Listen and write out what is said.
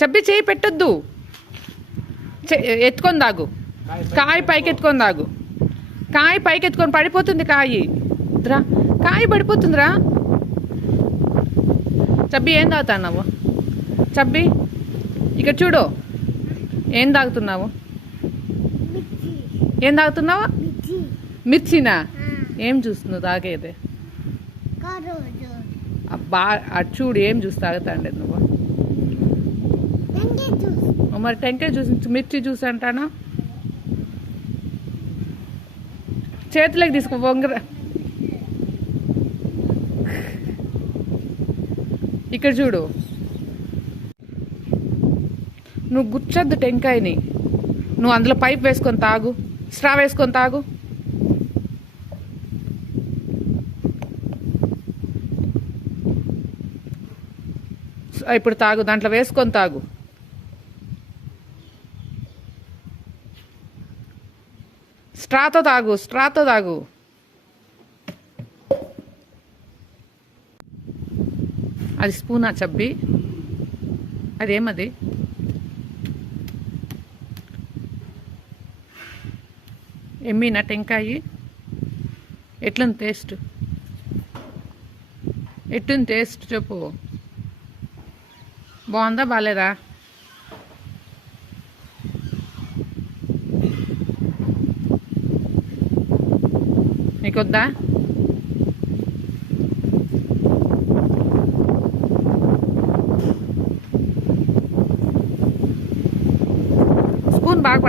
Chubby చేయి పెట్టొద్దు, ఎత్తుకొని దాగు. కాయ పైకి ఎత్తుకొని దాగు. కాయ పైకి ఎత్తుకొని పడిపోతుంది. కాయ పడిపోతుందిరా. చబ్బి ఏం తాగుతున్నావు? చబ్బి ఇక్కడ చూడు, ఏం తాగుతున్నావు? ఏం తాగుతున్నావు? మిర్చినా? ఏం చూస్తున్నావు తాగేది? అబ్బా అటు చూడు, ఏం జ్యూస్ తాగుతాండే నువ్వు? మరి టెంకాయ జ్యూస్, మిర్చి జ్యూస్ అంటానా? చేతిలోకి తీసుకో వంగర. ఇక్కడ చూడు, నువ్వు గుచ్చొద్దు టెంకాయని. నువ్వు అందులో పైప్ వేసుకొని తాగు, స్ట్రా వేసుకొని తాగు. ఇప్పుడు తాగు, దాంట్లో వేసుకొని తాగు. స్ట్రాతో తాగు, స్ట్రాతో తాగు. అది స్పూనా చబ్బి? అదేమది? ఎమ్మినా టెంకాయ? ఎట్లుంది టేస్ట్? ఎట్లుంది టేస్ట్ చెప్పు. బాగుందా బాగాలేదా? నీకొద్దా?